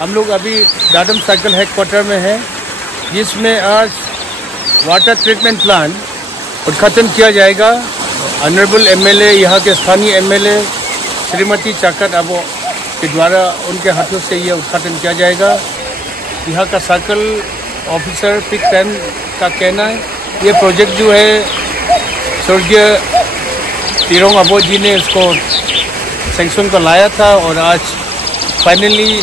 हम लोग अभी दादम सर्कल हेडक्वार्टर में हैं, जिसमें आज वाटर ट्रीटमेंट प्लांट उद्घाटन किया जाएगा। ऑनरेबल एमएलए, यहाँ के स्थानीय एमएलए श्रीमती चाकत आबो के द्वारा उनके हाथों से यह उद्घाटन किया जाएगा। यहाँ का सर्कल ऑफिसर पिक टैन का कहना है ये प्रोजेक्ट जो है स्वर्गीय तिरोंग आबो जी ने इसको सैंक्शन को लाया था और आज फाइनली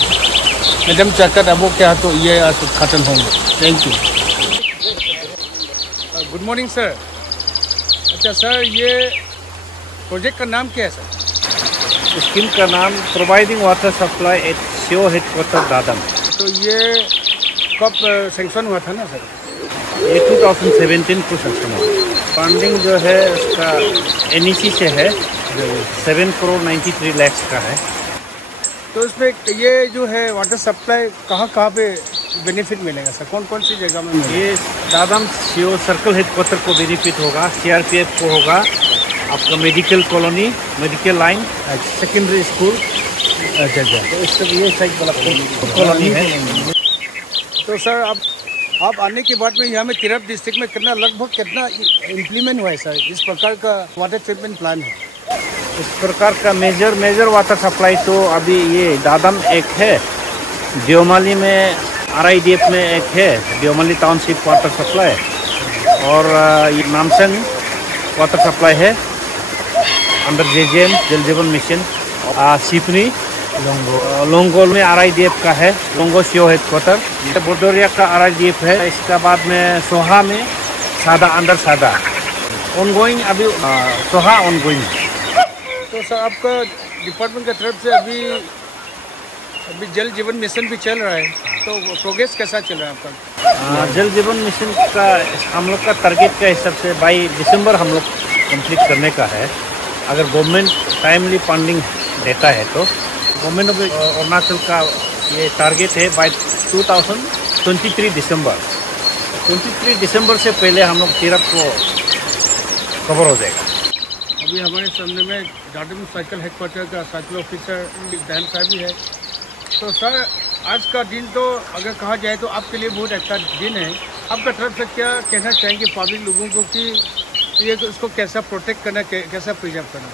मैडम चाकत आबो के हाथों ये आज उद्घाटन होंगे। Thank you. Good morning sir. अच्छा सर, ये प्रोजेक्ट का नाम क्या है सर? स्कीम का नाम providing water supply at CO headquarter Dadam. तो ये कब सैंक्शन हुआ था ना सर? ये 2017 को सैंक्शन हुआ। फंडिंग जो है उसका एनईसी से है, 7 करोड़ 93 लाख का है। तो इसमें ये जो है वाटर सप्लाई कहाँ कहाँ पे बेनिफिट मिलेगा सर? कौन कौन सी जगह में मिलेगा? ये दादम सीओ सर्कल हेडक्वार्टर को बेनिफिट होगा, सीआरपीएफ को होगा, आपका medical colony, medical line, secondary school. अच्छा अच्छा, तो इस सब ये साइड वाला कॉलोनी है। तो सर अब आप आने के बाद में यहाँ में तिरप डिस्ट्रिक्ट में कितना इम्प्लीमेंट हुआ है सर इस प्रकार का वाटर ट्रीटमेंट प्लान है? इस प्रकार का मेजर वाटर सप्लाई तो अभी ये दादम एक है, देवमाली में आरआईडीएफ में एक है, देवमाली टाउनशिप वाटर सप्लाई, और ये नामसंग वाटर सप्लाई है अंडर जेजेएम जल जीवन मिशन। सिपनी लोंगोल में आरआईडीएफ का है, लोंगो सीओ हेडक्वार्टर। बोडोरिया का आरआईडीएफ है। इसके बाद में सोहा में सादा अंडर सादा ऑनगोइंग, अभी सोहा ऑनगोइंग। तो सर आपका डिपार्टमेंट की तरफ से अभी जल जीवन मिशन भी चल रहा है, तो प्रोग्रेस कैसा चल रहा है आपका? जल जीवन मिशन का हम लोग का टारगेट के हिसाब से बाई दिसंबर हम लोग कंप्लीट करने का है। अगर गवर्नमेंट टाइमली फंडिंग देता है तो गवर्नमेंट ऑफ अरुणाचल का ये टारगेट है बाई 2023 दिसंबर। 23 दिसंबर से पहले हम लोग तिरप को कवर हो जाएगा। अभी हमारे सामने में दादम सर्कल हेडक्वार्टर का सर्कल ऑफिसर दैन साहब भी है। तो सर आज का दिन तो अगर कहा जाए तो आपके लिए बहुत अच्छा दिन है। आपका तरफ से क्या कहना चाहेंगे पब्लिक लोगों को कि ये इसको कैसा प्रोटेक्ट करना, कैसा प्रिजर्व करना?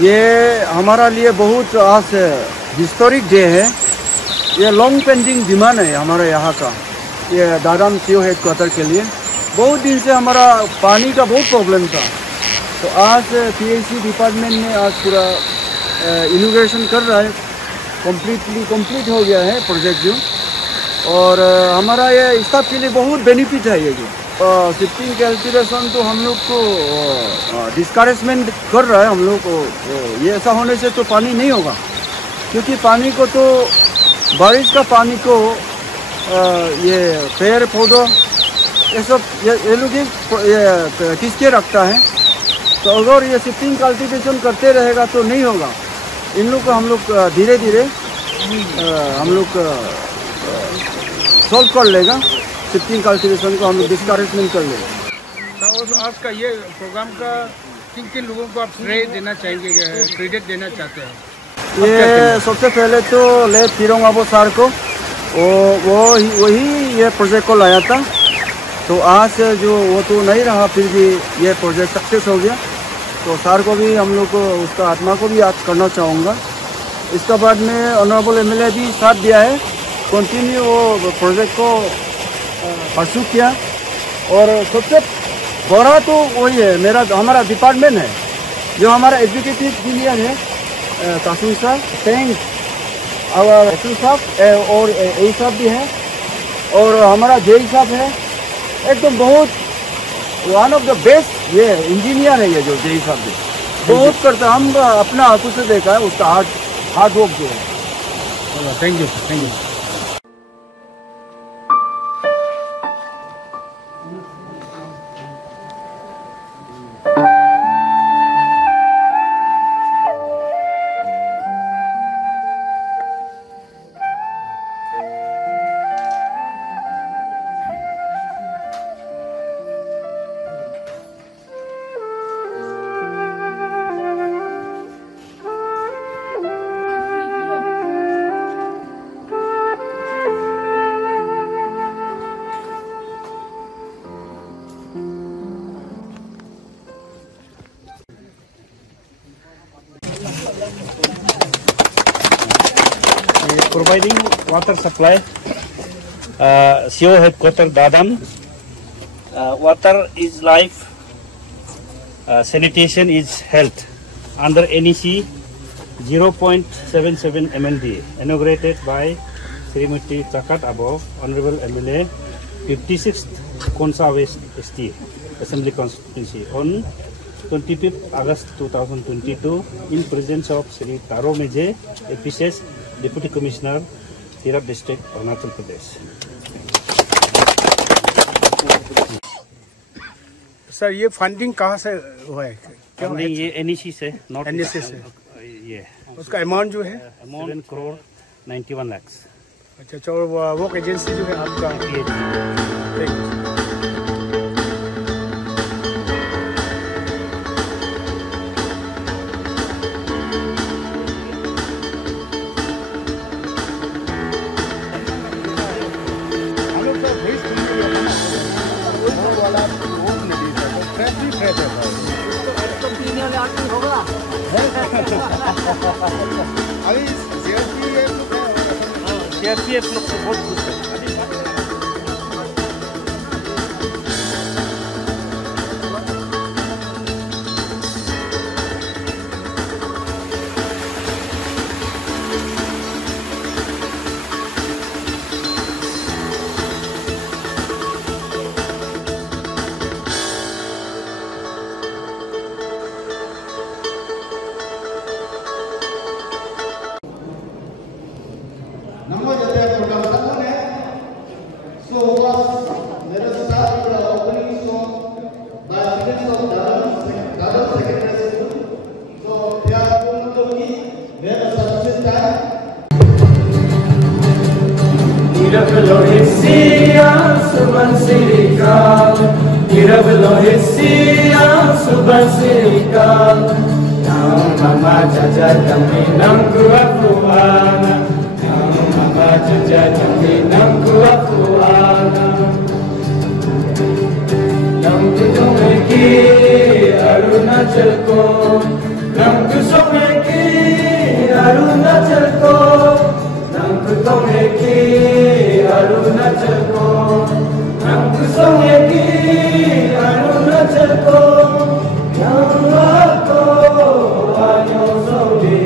ये हमारा लिए बहुत आज हिस्टोरिक डे है। ये लॉन्ग पेंडिंग डिमांड है हमारे यहाँ का, ये दादम सीओ हेडक्वार्टर के लिए। बहुत दिन से हमारा पानी का बहुत प्रॉब्लम था, तो आज पीएचई डिपार्टमेंट ने आज पूरा इनोग्रेशन कर रहा है, कंप्लीट हो गया है प्रोजेक्ट जो। और हमारा ये स्टाफ के लिए बहुत बेनिफिट है। ये जो शिफ्टिंग कैलकुलेशन तो हम लोग को डिस्करेजमेंट कर रहा है हम लोग को। ये ऐसा होने से तो पानी नहीं होगा, क्योंकि पानी को तो बारिश का पानी को ये पेड़ पौधों ये सब ये लोग किसके रखता है। तो अगर ये शिफ्टिंग कल्टीवेशन करते रहेगा तो नहीं होगा। इन लोग को हम लोग धीरे धीरे हम लोग सॉल्व कर लेगा। शिफ्टिंग कल्टीवेशन को हम लोग डिस्करेजमेंट कर लेगा। तो आज का ये प्रोग्राम का किन किन लोगों को आप श्रेय देना चाहेंगे, क्रेडिट देना चाहते हैं? ये सबसे पहले तो ले तिरोंग आबो सर को, वही ये प्रोजेक्ट को लाया था। तो आज जो वो तो नहीं रहा, फिर भी ये प्रोजेक्ट सक्सेस हो गया। तो सर को भी हम लोग को उसका आत्मा को भी याद करना चाहूँगा। इसके बाद में ऑनरेबल एमएलए भी साथ दिया है, कंटिन्यू वो प्रोजेक्ट को परसू किया। और सबसे बड़ा तो वही है हमारा डिपार्टमेंट है, जो हमारा एग्जीक्यूटिव इंजीनियर है तासुन साहब, थैंक और एसू साहब और ए साहब भी है, और हमारा जेई साहब है। एकदम बहुत वन ऑफ द बेस्ट ये इंजीनियर है, ये जो जेई साहब भी बहुत करता है। हम अपना आंखों से देखा है उसका हार्ड वर्क जो है। Thank you. providing water supply. CO headquarters Dadan. Water is life. Sanitation is health. Under NEC 0.77 MLD, inaugurated by Srimati Chakat above, Honorable MLA, 56th Konsa West ST Assembly Constituency on 25th August 2022 in presence of Sri Taro Meje, APCS Deputy Commissioner, Tirap District, Arunachal Pradesh. Sir ये funding कहाँ से हुआ है? Funding ये NEC से, not NEC से। ये उसका अमाउंट जो है 7 crore 91 lakhs. अच्छा, और वो एजेंसी जो है आपका PHG। अभी CRPF लोग से बहुत खुश है। अरुणाचल को रंग सोने की, अरुणाचल को रंग सोने की, अरुणाचल को रंग सोने की, अरुणाचल को नंगा को आयो सोडी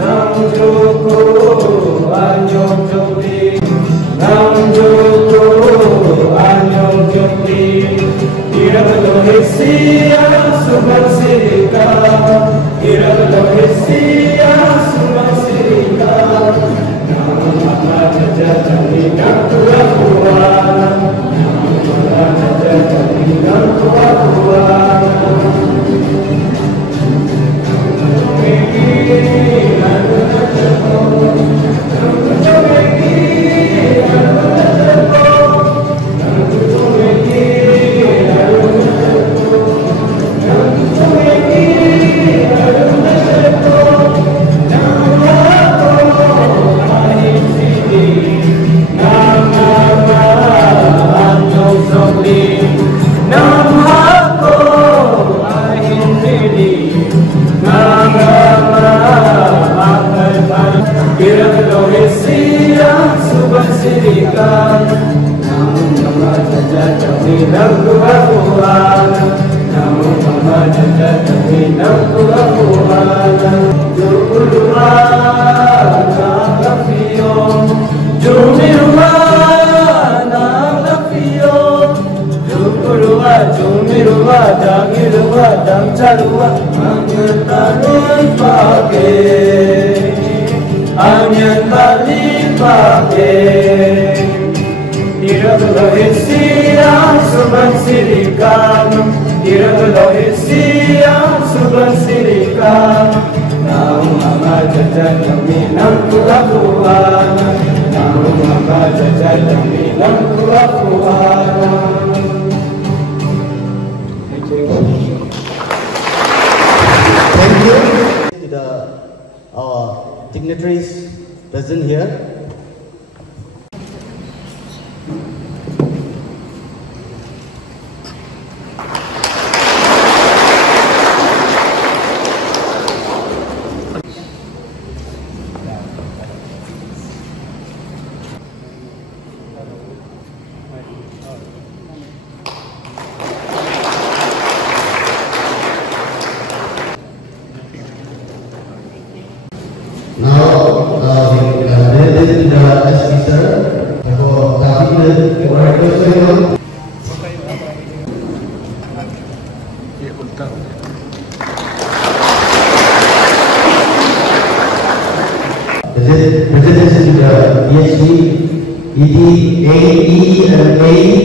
नंगो को आयो जोड़ी नंगो को आयो जोड़ी Irablo Hesia Subasirika, Irablo Hesia Subasirika, Namah Jajani Nakura Kuana, Namah Jajani Nakura Kuana. Thank you to our dignitaries present here. ये उल्टा हो गया। Presentation to the PhD, ED, AE, and AE.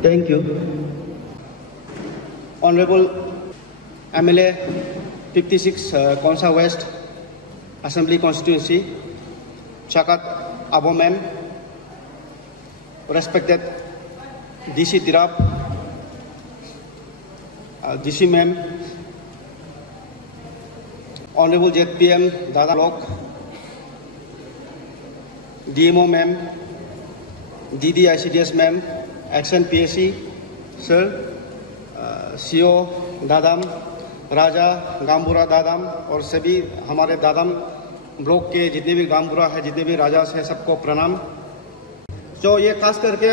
Thank you. Honorable MLA 56 Konsa West Assembly Constituency, Chakat Abo Ma'am, respected DC Tirap, DC Ma'am, Honorable ZPM Dada Lok, DMO Ma'am, DD ICDS Ma'am, action PSC sir, CO Dadam, राजा गामबुरा दादाम और सभी हमारे Dadam block के जितने भी गामबुरा है, जितने भी राजा है, सबको प्रणाम। तो ये खास करके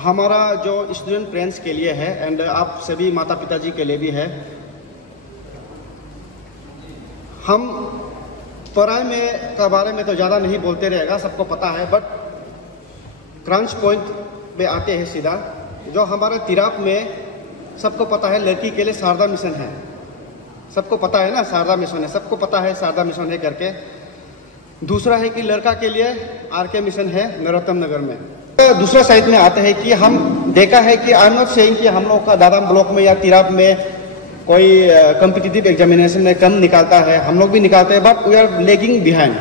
हमारा जो स्टूडेंट फ्रेंड्स के लिए है एंड आप सभी माता पिताजी के लिए भी है। हम पढ़ाई में का बारे में तो ज़्यादा नहीं बोलते रहेगा, सबको पता है, बट क्रंच पॉइंट पे आते हैं सीधा। जो हमारे तिराप में सबको पता है लड़की के लिए शारदा मिशन है, सबको पता है ना, शारदा मिशन है, सबको पता है शारदा मिशन है करके। दूसरा है कि लड़का के लिए आरके मिशन है नरोत्तम नगर में। तो दूसरा साइड में आते हैं कि हम देखा है कि आई एम नॉट सेइंग कि हम लोग का दादाम ब्लॉक में या तिराप में कोई कॉम्पिटिटिव एग्जामिनेशन में कम निकालता है, हम लोग भी निकालते हैं, but we are lagging behind.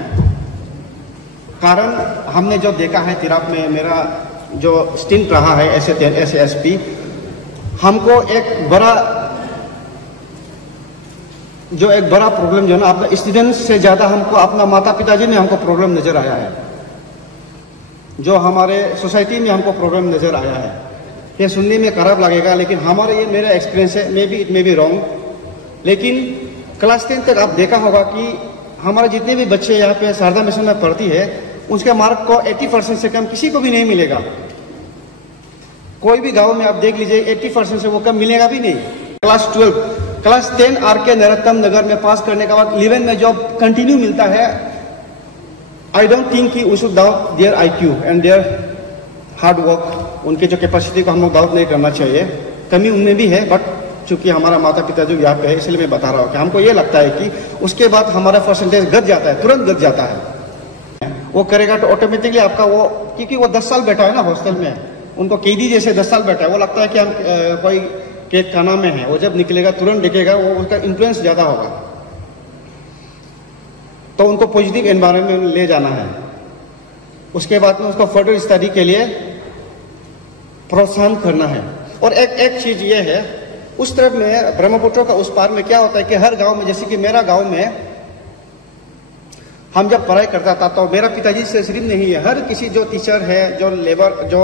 कारण हमने जो देखा है तिराप में, मेरा जो स्टिंट रहा है ऐसे एसपी, हमको एक बड़ा प्रॉब्लम जो है ना, अपना स्टूडेंट्स से ज़्यादा हमको अपना माता पिताजी में हमको प्रॉब्लम नज़र आया है, जो हमारे सोसाइटी में हमको प्रॉब्लम नज़र आया है। ये सुनने में खराब लगेगा, लेकिन हमारे ये मेरा एक्सपीरियंस है, may be it may be wrong, लेकिन क्लास 10 तक आप देखा होगा कि हमारे जितने भी बच्चे यहाँ पे शारदा मिशन में पढ़ती है, उसके मार्क को 80% से कम किसी को भी नहीं मिलेगा। कोई भी गांव में आप देख लीजिए 80% से वो कम मिलेगा भी नहीं। क्लास 12, क्लास 10 आरके नरोत्तम नगर में पास करने के बाद 11 में जॉब कंटिन्यू मिलता है। आई डोंट थिंक कि we should doubt their IQ and their hard work. उनके जो कैपेसिटी को हम लोग डाउट नहीं करना चाहिए, कमी उनमें भी है, बट चूंकि हमारा माता पिता जो यहाँ पे है, इसलिए मैं बता रहा हूँ कि हमको ये लगता है कि उसके बाद हमारा परसेंटेज घट जाता है, तुरंत घट जाता है। वो करेगा तो ऑटोमेटिकली आपका वो, क्योंकि वो 10 साल बैठा है ना हॉस्टल में, उनको कैदी जैसे 10 साल बैठा है, वो लगता है कि हम कोई केक खाना में है, वो जब निकलेगा तुरंत दिखेगा, वो उसका इन्फ्लुएंस ज़्यादा होगा। तो उनको पॉजिटिव एनवायरनमेंट में ले जाना है। उसके बाद में उसको फर्दर स्टडी के लिए प्रोत्साहन करना है। और एक चीज़ ये है, उस तरफ में ब्रह्मपुत्र का उस पार में क्या होता है कि हर गांव में, जैसे कि मेरा गांव में हम जब पढ़ाई करता था, तो मेरा पिताजी से सिर्फ नहीं है, हर किसी जो टीचर है, जो लेबर, जो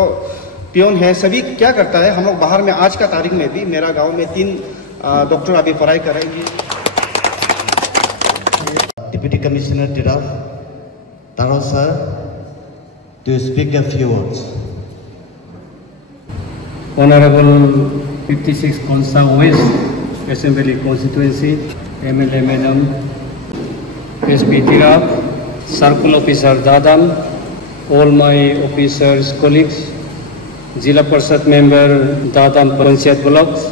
पियोन है, सभी क्या करता है, हम लोग बाहर में आज का तारीख में भी मेरा गांव में 3 डॉक्टर अभी पढ़ाई कर रहे हैं। Deputy Commissioner Tiraf, Taro sir, to speak a few words. Honorable 56 Konsa West Assembly Constituency, MLA Madam, SP Tiraf, Circle Officer Dadam, all my officers, colleagues, Jila Parsad Member Dadam Panchayat Blocks,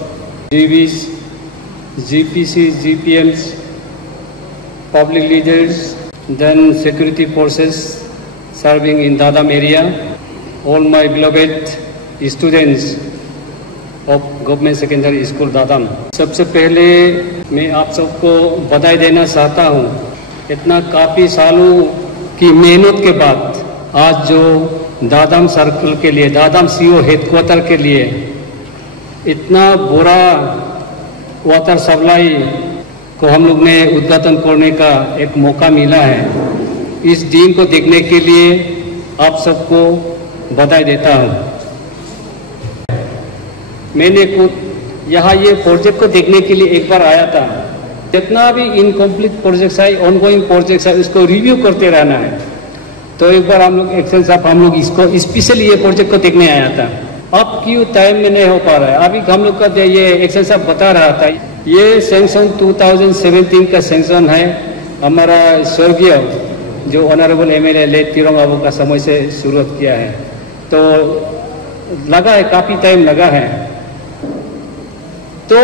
GVs, GPC, GPMs, public leaders, then security forces serving in Dadam area, all my beloved students of Government Secondary School Dadam. सबसे पहले मैं आप सबको बधाई देना चाहता हूँ। इतना काफ़ी सालों की मेहनत के बाद आज जो दादम सर्कल के लिए, दादम सीओ हेडक्वार्टर के लिए इतना बुरा वाटर सप्लाई को हम लोग ने उद्घाटन करने का एक मौका मिला है। इस दिन को देखने के लिए आप सबको बधाई देता हूँ। मैंने खुद यहाँ ये प्रोजेक्ट को देखने के लिए एक बार आया था। जितना भी इनकम्प्लीट प्रोजेक्ट्स है, ऑनगोइंग प्रोजेक्ट्स है, उसको रिव्यू करते रहना है। तो एक बार हम लोग एक्शन साहब हम लोग इसको स्पेशली ये प्रोजेक्ट को देखने आया था। अब क्यों टाइम में नहीं हो पा रहा है। अभी हम लोग का ये एक्शन साहब बता रहा था, ये सेंक्शन 2017 का सेंक्शन है। हमारा स्वर्गीय जो ऑनरेबल एमएलए ले तिरोंग बाबू का समय से शुरुआत किया है, तो लगा है, काफ़ी टाइम लगा है। तो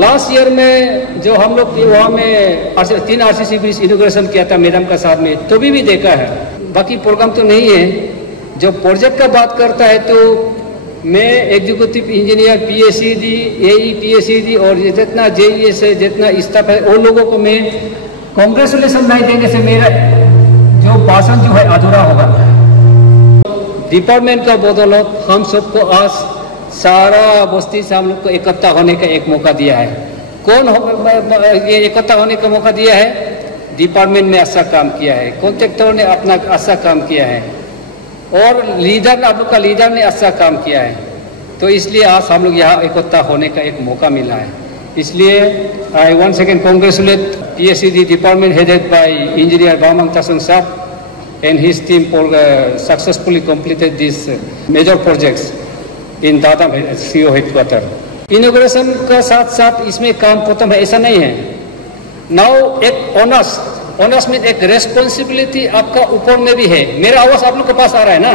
लास्ट ईयर में जो हम लोग वहाँ में 3 RCC ब्रिज इनॉग्रेशन किया था मैडम का साथ में, तो भी देखा है। बाकी प्रोग्राम तो नहीं है। जो प्रोजेक्ट का बात करता है तो मैं executive engineer PACD, AE PACD और जितना JES है, जितना स्टाफ है, उन लोगों को मैं कांग्रेचुलेशन नहीं देने से मेरा जो भाषण जो है अधूरा होगा। डिपार्टमेंट का बदौलत हम सबको आज सारा बस्ती से हम लोग को इकट्ठा होने का एक मौका दिया है। कौन ये इकट्ठा होने का मौका दिया है? डिपार्टमेंट ने अच्छा काम किया है, कॉन्ट्रैक्टर ने अपना अच्छा काम किया है और लीडर, आप लोग का लीडर ने अच्छा काम किया है। तो इसलिए आज हम लोग यहाँ इकट्ठा होने का एक मौका मिला है। इसलिए I once again congratulate PACD department headed by engineer Bamang Tasang साहब and his team for successfully completed these major projects in Dadam CO headquarter. Inauguration का साथ साथ इसमें काम खत्म है ऐसा नहीं है। नाउ एक ऑनर्स में एक रेस्पॉन्सिबिलिटी आपका ऊपर में भी है। मेरा आवाज आप लोग के पास आ रहा है ना?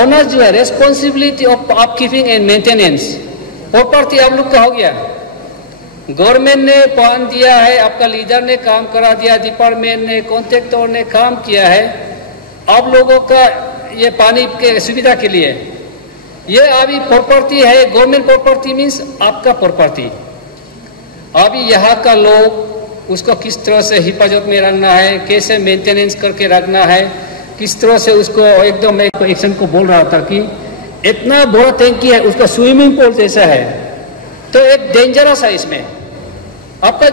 ऑनर्स जो है responsibility of upkeeping and maintenance, property आप लोग का हो गया। गवर्नमेंट ने प्लान दिया है, आपका लीडर ने काम करा दिया, डिपार्टमेंट ने, कॉन्ट्रैक्टर ने काम किया है आप लोगों का ये पानी के सुविधा के लिए। ये अभी प्रॉपर्टी है, गवर्नमेंट प्रॉपर्टी मीन्स आपका प्रॉपर्टी। अभी यहाँ का लोग उसको किस तरह से हिफाजत में रखना है, कैसे मेंटेनेंस करके रखना है, किस तरह से उसको एकदम एक एक्शन को बोल रहा था कि इतना बड़ा टैंकी है, उसका स्विमिंग पूल जैसा है, तो एक डेंजरस है। इसमें आपका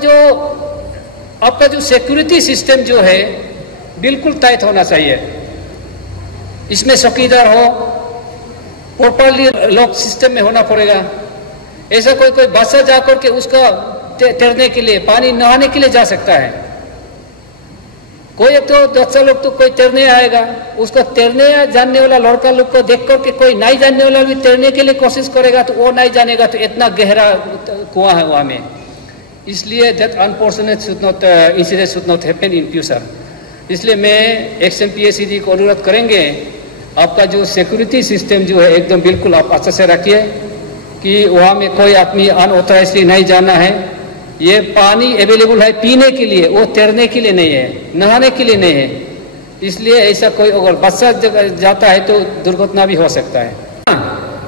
जो सिक्योरिटी सिस्टम जो है बिल्कुल टाइट होना चाहिए। इसमें चौकीदार हो, प्रॉपरली लॉक सिस्टम में होना पड़ेगा। ऐसा कोई बच्चा जाकर के उसका तैरने के लिए, पानी नहाने के लिए जा सकता है। कोई तो बच्चा लोग तो कोई तैरने आएगा, उसको तैरने जानने वाला लड़का लोग को देख करके कोई नहीं जानने वाला भी तैरने के लिए कोशिश करेगा तो वो नहीं जानेगा। तो इतना गहरा कुआं है वहाँ में। इसलिए that unfortunate incident should not happen in future. इसलिए मैं एक्शन PACD को अनुरोध करेंगे, आपका जो सिक्योरिटी सिस्टम जो है एकदम बिल्कुल आप अच्छे से रखिए कि वहाँ में कोई आदमी अनऑथराइज्ड नहीं जाना है। ये पानी अवेलेबल है पीने के लिए, वो तैरने के लिए नहीं है, नहाने के लिए नहीं है। इसलिए ऐसा कोई अगर बच्चा जाता है तो दुर्घटना भी हो सकता है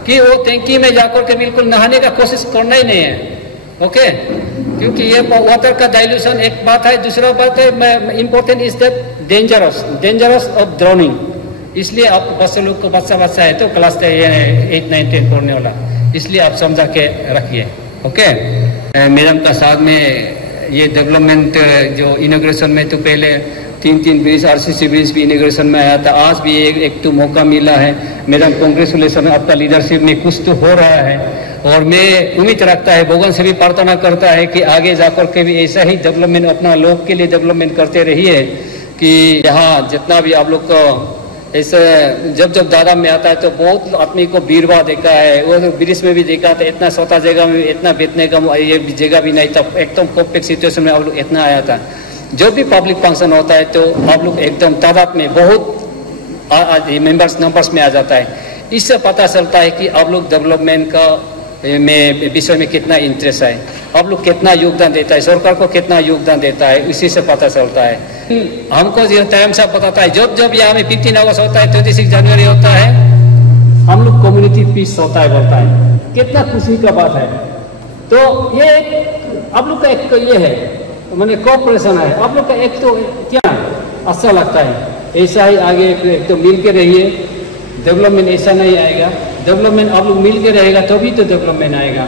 कि वो टैंकी में जाकर के बिल्कुल नहाने का कोशिश करना ही नहीं है। ओके, क्योंकि ये वाटर का डाइल्यूशन एक बात है, दूसरा बात है important is that dangerous of drowning. इसलिए आप बच्चे लोग को बच्चा है तो क्लास 8, 9, 10 पढ़ने वाला, इसलिए आप समझा के रखिए। ओके, मैडम का साथ में ये डेवलपमेंट जो इनॉग्रेशन में तो पहले तीन ब्रिज RCC ब्रिज भी इनॉग्रेशन में आया था। आज भी एक तो मौका मिला है। मैडम कांग्रेचुलेसन, आपका लीडरशिप में कुछ तो हो रहा है और मैं उम्मीद रखता है, भगवान से भी प्रार्थना करता है कि आगे जाकर के भी ऐसा ही डेवलपमेंट अपना लोग के लिए डेवलपमेंट करते रहिए कि यहाँ जितना भी आप लोग को ऐसे जब दादम में आता है तो बहुत आदमी को भीड़भाड़ देखा है। वो ब्रिज में भी देखा था, इतना छोटा जगह में इतना बैठने का ये जगह भी नहीं था, एकदम कॉम्पैक्ट सिचुएशन में आप लोग इतना आया था। जो भी पब्लिक फंक्शन होता है तो आप लोग एकदम तादाद में बहुत मेंबर्स नंबर्स में आ जाता है। इससे पता चलता है कि आप लोग डेवलपमेंट का में विषय में कितना इंटरेस्ट है, आप लोग कितना योगदान देता है, सरकार को कितना योगदान देता है, इसी से पता चलता है। हमको जो टाइम से बताता है, जब यहाँ में 15 अगस्त होता है, 26 जनवरी होता है, हम लोग कम्युनिटी पीस होता है बोलता है, कितना खुशी का बात है। तो ये आप लोग का एक तो ये है मैंने कोऑपरेशन है, आप लोग का एक तो क्या अच्छा लगता है। ऐसा ही आगे एक तो मिल के रहिए, डेवलपमेंट ऐसा नहीं आएगा, डेवलपमेंट आप लोग मिल के रहेगा तभी तो डेवलपमेंट आएगा।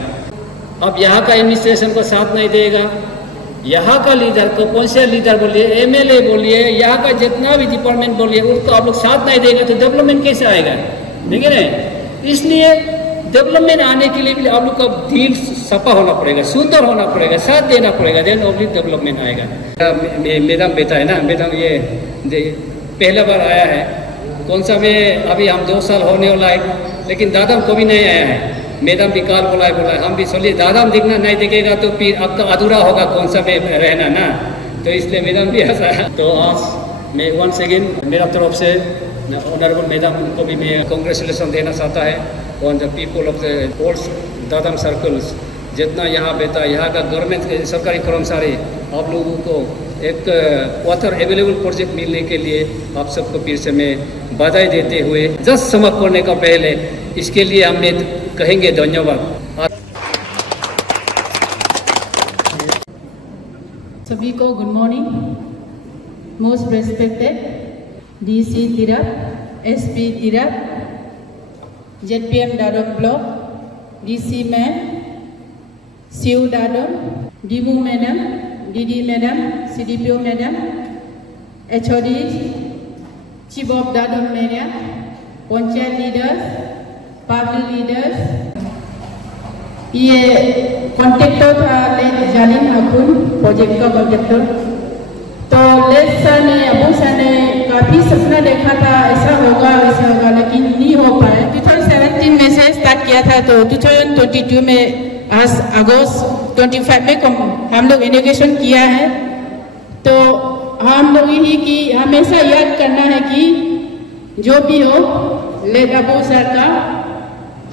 अब यहाँ का एडमिनिस्ट्रेशन को साथ नहीं देगा, यहाँ का लीडर को कौन से लीडर बोलिए, MLA बोलिए, यहाँ का जितना भी डिपार्टमेंट बोलिए, उनको आप लोग साथ नहीं देगा तो डेवलपमेंट कैसे आएगा, देखिए ना। इसलिए डेवलपमेंट आने के लिए भी आप लोग का दिल सफा होना पड़ेगा, सुंदर होना पड़ेगा, साथ देना पड़ेगा, देन ओनली डेवलपमेंट आएगा। मैडम बेटा है ना, मैडम ये पहला बार आया है, कौन सा में अभी हम 2 साल होने वाला है, लेकिन दादम को भी नहीं आया है। मैडम भी काल बोला है, हम भी सोचिए दादम दिखना नहीं दिखेगा तो फिर आपका अधूरा होगा कौन सा में रहना ना, तो इसलिए मैडम भी ऐसा है। तो आज मैं वंस अगेन मेरा तरफ से ऑनरेबल मैडम को भी मैं कांग्रेचुलेसन देना चाहता है on the people of the old Dadam circles. जितना यहाँ बेटा यहाँ का गवर्नमेंट सरकारी कर्मचारी आप लोगों को एक वाटर अवेलेबल प्रोजेक्ट मिलने के लिए आप सबको फिर से मैं बधाई देते हुए जस्ट समाप्त करने का पहले इसके लिए हमने कहेंगे धन्यवाद। सभी को good morning. Most respected DC Tirap, SP Tirap, ZPM Dadam block, DC ma'am, CU Dadam, DMU madam, DD madam, CDPO madam, HOD, chief of Dadam मेरिया, पंचायत लीडर्स, पब्लिक लीडर्स, ये कॉन्ट्रैक्टर था ले जालिम अकुन प्रोजेक्ट का कॉन्ट्रैक्टर। तो लेस सर ने अबू सर ने काफ़ी सपना देखा था ऐसा होगा वैसा होगा, लेकिन नहीं हो पाया। 2017 में से स्टार्ट किया था तो 2022 में आज अगस्त 25 में हम लोग इनॉग्रेशन किया है। तो हम लोग यही कि हमेशा याद करना है कि जो भी हो लेट अबू सर का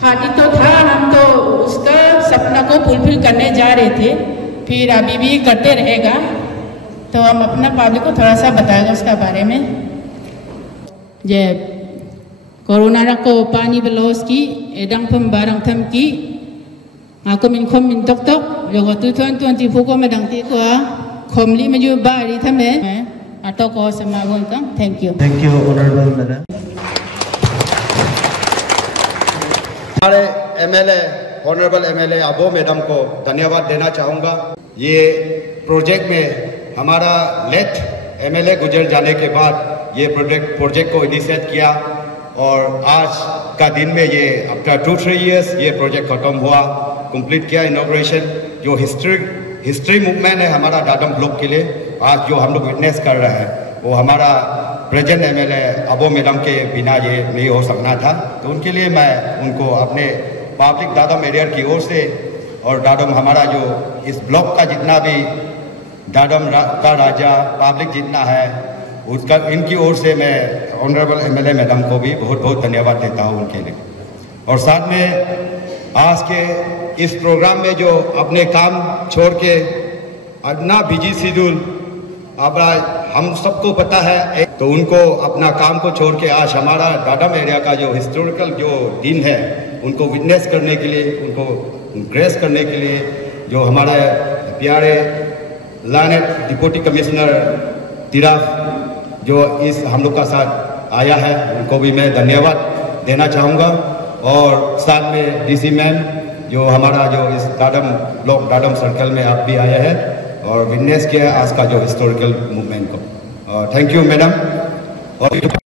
हाथी तो था, हम तो उसका सपना को फुलफिल करने जा रहे थे, फिर अभी भी करते रहेगा। तो हम अपना पब्लिक को थोड़ा सा बताएगा उसका बारे में। जे कोरोना को पानी बलोस की एडंग फम बारंग थम की आको मिन खम मिन तक तक जो 2024 को में दंगती को खमली में जो बारी था मैं आटो को समागम का थैंक यू ऑनरेबल मैडम। हमारे MLA ऑनरेबल MLA अबो मैडम को धन्यवाद देना चाहूँगा। ये प्रोजेक्ट में हमारा लेट MLA गुजर जाने के बाद ये प्रोजेक्ट को इनिशिएट किया और आज का दिन में ये आफ्टर 2-3 इयर्स ये प्रोजेक्ट खत्म हुआ, कंप्लीट किया इनॉग्रेशन। जो हिस्ट्री मूवमेंट है हमारा दादम ब्लॉक के लिए आज जो हम लोग विटनेस कर रहे हैं वो हमारा प्रेजेंट MLA अबो मैडम के बिना ये नहीं हो सकना था। तो उनके लिए मैं उनको अपने पब्लिक दादम एरिया की ओर से और दादम हमारा जो इस ब्लॉक का जितना भी दादम का राजा पब्लिक जितना है उसका इनकी ओर से मैं ऑनरेबल MLA मैडम को भी बहुत बहुत धन्यवाद देता हूँ उनके लिए। और साथ में आज के इस प्रोग्राम में जो अपने काम छोड़ के अपना बिजी शेड्यूल अब हम सबको पता है तो उनको अपना काम को छोड़ के आज हमारा दादम एरिया का जो हिस्टोरिकल जो दिन है उनको विटनेस करने के लिए, उनको ग्रेस करने के लिए जो हमारे प्यारे लानेट डिप्टी कमिश्नर तिराफ जो इस हम लोग का साथ आया है उनको भी मैं धन्यवाद देना चाहूँगा। और साथ में DC मैम जो हमारा जो इस दादम ब्लॉक दादम सर्कल में आप भी आए हैं और विटनेस किया आज का जो हिस्टोरिकल मूवमेंट को। Thank you madam. और